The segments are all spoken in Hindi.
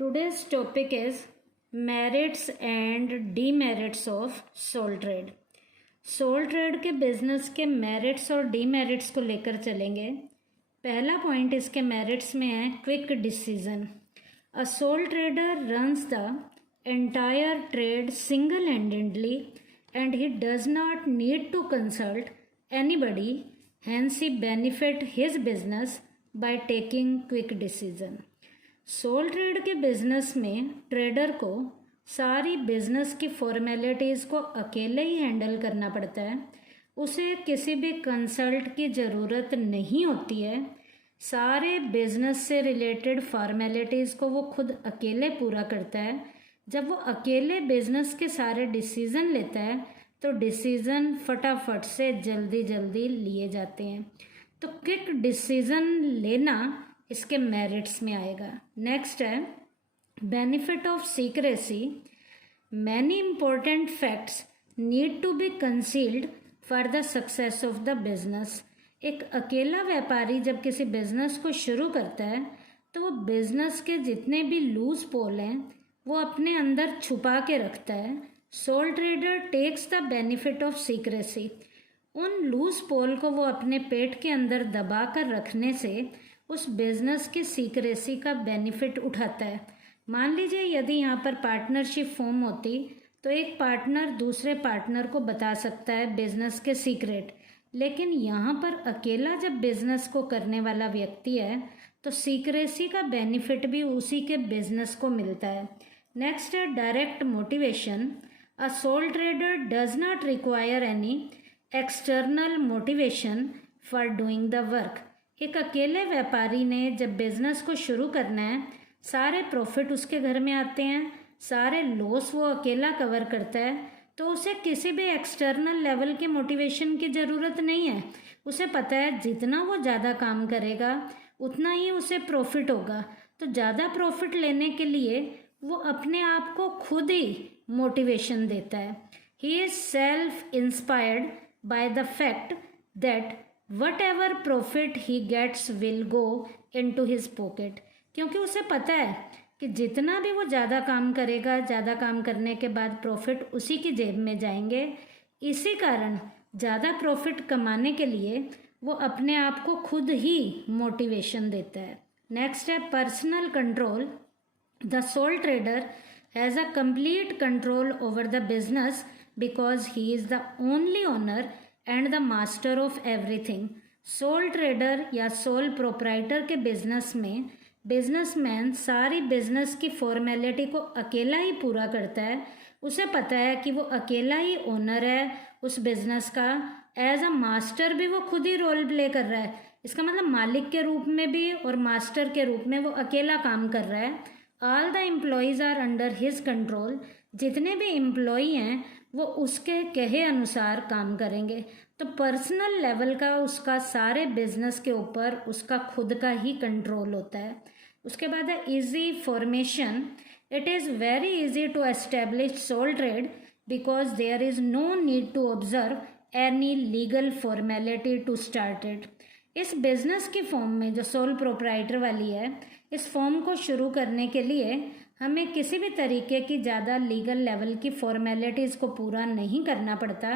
Today's topic is merits and demerits of sole trade. Sole trade के बिजनेस के मेरिट्स और डीमेरिट्स को लेकर चलेंगे। पहला पॉइंट इसके मेरिट्स में है quick decision. A sole trader runs the entire trade single handedly and he does not need to consult anybody, hence he benefit his business by taking quick decision। Sole trade के बिजनेस में ट्रेडर को सारी बिजनेस की फॉर्मेलिटीज़ को अकेले ही हैंडल करना पड़ता है। उसे किसी भी कंसल्ट की ज़रूरत नहीं होती है। सारे बिजनेस से रिलेटेड फॉर्मेलिटीज़ को वो खुद अकेले पूरा करता है। जब वो अकेले बिजनेस के सारे डिसीज़न लेता है तो डिसीज़न फटाफट से जल्दी जल्दी लिए जाते हैं। तो क्विक डिसीज़न लेना इसके मेरिट्स में आएगा। नेक्स्ट है benefit of secrecy. Many important facts need to be concealed for the success of the business. एक अकेला व्यापारी जब किसी बिजनेस को शुरू करता है तो वो बिजनेस के जितने भी लूज पोल हैं वो अपने अंदर छुपा के रखता है। Sole trader takes the benefit of secrecy. उन लूज पोल को वो अपने पेट के अंदर दबा कर रखने से उस बिजनेस की सीक्रेसी का बेनिफिट उठाता है। मान लीजिए यदि यहाँ पर पार्टनरशिप फॉर्म होती तो एक पार्टनर दूसरे पार्टनर को बता सकता है बिजनेस के सीक्रेट, लेकिन यहाँ पर अकेला जब बिजनेस को करने वाला व्यक्ति है तो सीक्रेसी का बेनिफिट भी उसी के बिजनेस को मिलता है। नेक्स्ट है direct motivation. A sole trader does not require any external motivation for doing the work. एक अकेले व्यापारी ने जब बिजनेस को शुरू करना है, सारे प्रॉफिट उसके घर में आते हैं, सारे लॉस वो अकेला कवर करता है, तो उसे किसी भी एक्सटर्नल लेवल के मोटिवेशन की ज़रूरत नहीं है। उसे पता है जितना वो ज़्यादा काम करेगा उतना ही उसे प्रॉफिट होगा। तो ज़्यादा प्रॉफिट लेने के लिए वो अपने आप को खुद ही मोटिवेशन देता है। He is self inspired by the fact that whatever profit he gets will go into his pocket। क्योंकि उसे पता है कि जितना भी वो ज़्यादा काम करेगा, ज़्यादा काम करने के बाद प्रॉफिट उसी की जेब में जाएंगे। इसी कारण ज़्यादा प्रॉफिट कमाने के लिए वो अपने आप को खुद ही मोटिवेशन देता है। नेक्स्ट है personal control. The sole trader has a complete control over the business because he is the only owner and the master of everything. Soul trader या सोल प्रोप्राइटर के बिजनेस में बिजनेसमैन सारी बिजनेस की फॉर्मेलिटी को अकेला ही पूरा करता है। उसे पता है कि वो अकेला ही ओनर है उस बिजनेस का। एज अ मास्टर भी वो खुद ही रोल प्ले कर रहा है। इसका मतलब मालिक के रूप में भी और मास्टर के रूप में वो अकेला काम कर रहा है। All the employees are under his control. जितने भी एम्प्लॉई हैं वो उसके कहे अनुसार काम करेंगे। तो पर्सनल लेवल का उसका सारे बिजनेस के ऊपर उसका खुद का ही कंट्रोल होता है। उसके बाद है easy formation. It is very easy to establish sole trade because there is no need to observe any legal formality to start it. इस बिजनेस की फॉर्म में जो सोल प्रोप्राइटर वाली है, इस फॉर्म को शुरू करने के लिए हमें किसी भी तरीके की ज़्यादा लीगल लेवल की फॉर्मेलिटीज़ को पूरा नहीं करना पड़ता।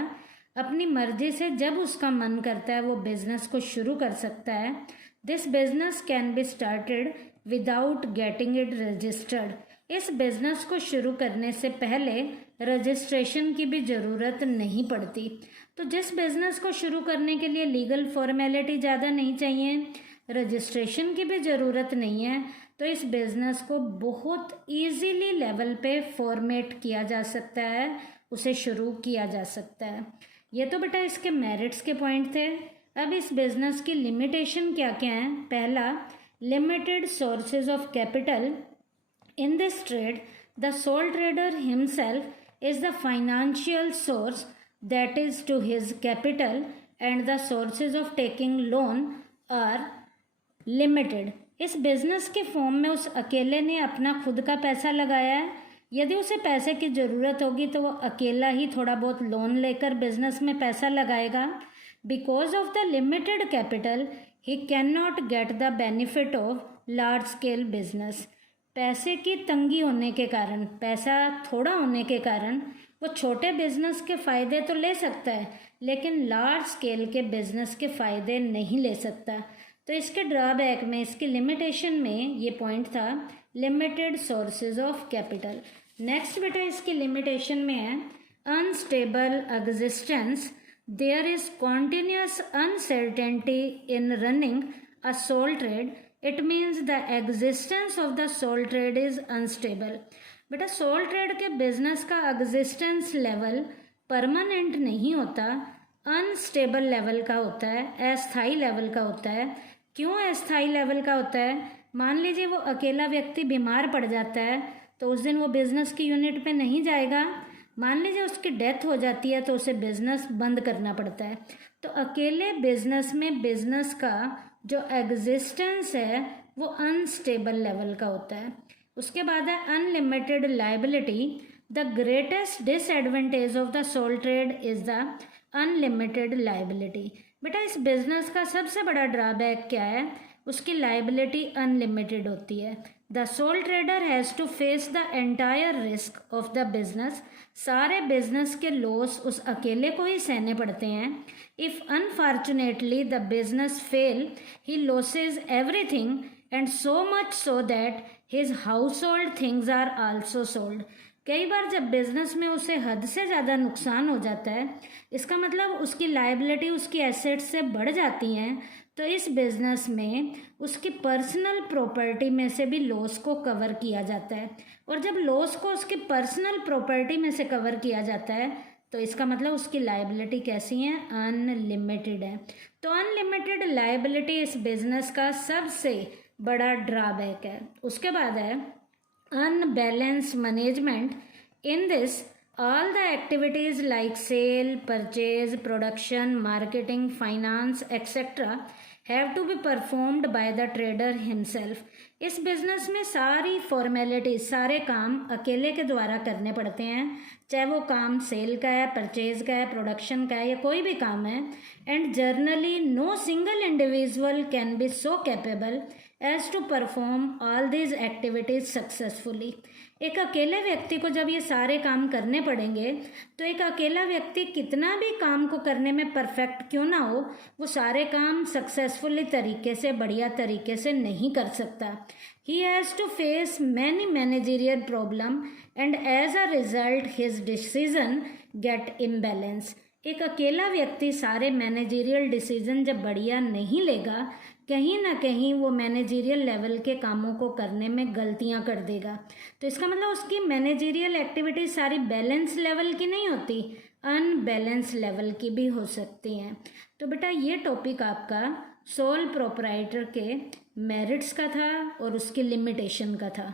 अपनी मर्जी से जब उसका मन करता है वो बिज़नेस को शुरू कर सकता है। This business can be started without getting it registered. इस बिजनेस को शुरू करने से पहले रजिस्ट्रेशन की भी ज़रूरत नहीं पड़ती। तो जिस बिजनेस को शुरू करने के लिए लीगल फॉर्मेलिटी ज़्यादा नहीं चाहिए, रजिस्ट्रेशन की भी ज़रूरत नहीं है, तो इस बिज़नेस को बहुत इजीली लेवल पे फॉर्मेट किया जा सकता है, उसे शुरू किया जा सकता है। ये तो बेटा इसके मेरिट्स के पॉइंट थे। अब इस बिज़नेस की लिमिटेशन क्या क्या हैं। पहला, limited sources of capital. In this trade the sole trader himself is the financial source that is to his capital and the sources of taking loan are limited. इस बिजनेस के फॉर्म में उस अकेले ने अपना खुद का पैसा लगाया है। यदि उसे पैसे की ज़रूरत होगी तो वो अकेला ही थोड़ा बहुत लोन लेकर बिजनेस में पैसा लगाएगा। Because of the limited capital he can not get the benefit of large scale business. पैसे की तंगी होने के कारण, पैसा थोड़ा होने के कारण वो छोटे बिजनेस के फ़ायदे तो ले सकता है, लेकिन लार्ज स्केल के बिजनेस के फ़ायदे नहीं ले सकता। तो इसके ड्रॉबैक में, इसकी लिमिटेशन में ये पॉइंट था, limited sources of capital. Next बेटा इसकी लिमिटेशन में है unstable existence. There is continuous uncertainty in running a sole trade. It means the existence of the sole trade is unstable. बेटा सोल ट्रेड के बिजनेस का एग्जिस्टेंस लेवल परमानेंट नहीं होता, अनस्टेबल लेवल का होता है, अस्थाई लेवल का होता है। क्यों अस्थाई लेवल का होता है? मान लीजिए वो अकेला व्यक्ति बीमार पड़ जाता है तो उस दिन वो बिजनेस की यूनिट पे नहीं जाएगा। मान लीजिए उसकी डेथ हो जाती है तो उसे बिजनेस बंद करना पड़ता है। तो अकेले बिजनेस में बिजनेस का जो एग्जिस्टेंस है वो अनस्टेबल लेवल का होता है। उसके बाद है unlimited liability. The greatest disadvantage of the sole trade is the unlimited liability. बेटा इस बिजनेस का सबसे बड़ा ड्रॉबैक क्या है? उसकी लाइबिलिटी अनलिमिटेड होती है। The sole trader has to face the entire risk of the business. सारे बिजनेस के लॉस उस अकेले को ही सहने पड़ते हैं। If unfortunately the business fail, he loses everything and so much so that his household things are also sold. कई बार जब बिजनेस में उसे हद से ज़्यादा नुकसान हो जाता है, इसका मतलब उसकी लायबिलिटी उसकी एसेट्स से बढ़ जाती हैं, तो इस बिजनेस में उसकी पर्सनल प्रॉपर्टी में से भी लॉस को कवर किया जाता है। और जब लॉस को उसकी पर्सनल प्रॉपर्टी में से कवर किया जाता है तो इसका मतलब उसकी लायबिलिटी कैसी है? अनलिमिटेड है। तो अनलिमिटेड लायबिलिटी इस बिजनेस का सबसे बड़ा ड्रॉबैक है। उसके बाद है unbalanced management. In this, all the activities like sale, purchase, production, marketing, finance, etc. have to be performed by the trader himself. इस बिजनेस में सारी फॉर्मेलिटीज, सारे काम अकेले के द्वारा करने पड़ते हैं, चाहे वो काम सेल का है, परचेज का है, प्रोडक्शन का है या कोई भी काम है। And generally no single individual can be so capable as to perform all these activities successfully. एक अकेले व्यक्ति को जब ये सारे काम करने पड़ेंगे तो एक अकेला व्यक्ति कितना भी काम को करने में परफेक्ट क्यों ना हो, वो सारे काम सक्सेसफुली तरीके से, बढ़िया तरीके से नहीं कर सकता। He has to face many managerial problem and as a result his decision get imbalance. एक अकेला व्यक्ति सारे मैनेजरियल डिसीजन जब बढ़िया नहीं लेगा, कहीं ना कहीं वो मैनेजरियल लेवल के कामों को करने में गलतियां कर देगा। तो इसका मतलब उसकी मैनेजरियल एक्टिविटी सारी बैलेंस लेवल की नहीं होती, अनबैलेंस लेवल की भी हो सकती हैं। तो बेटा ये टॉपिक आपका सोल प्रोप्राइटर के मेरिट्स का था और उसकी लिमिटेशन का था।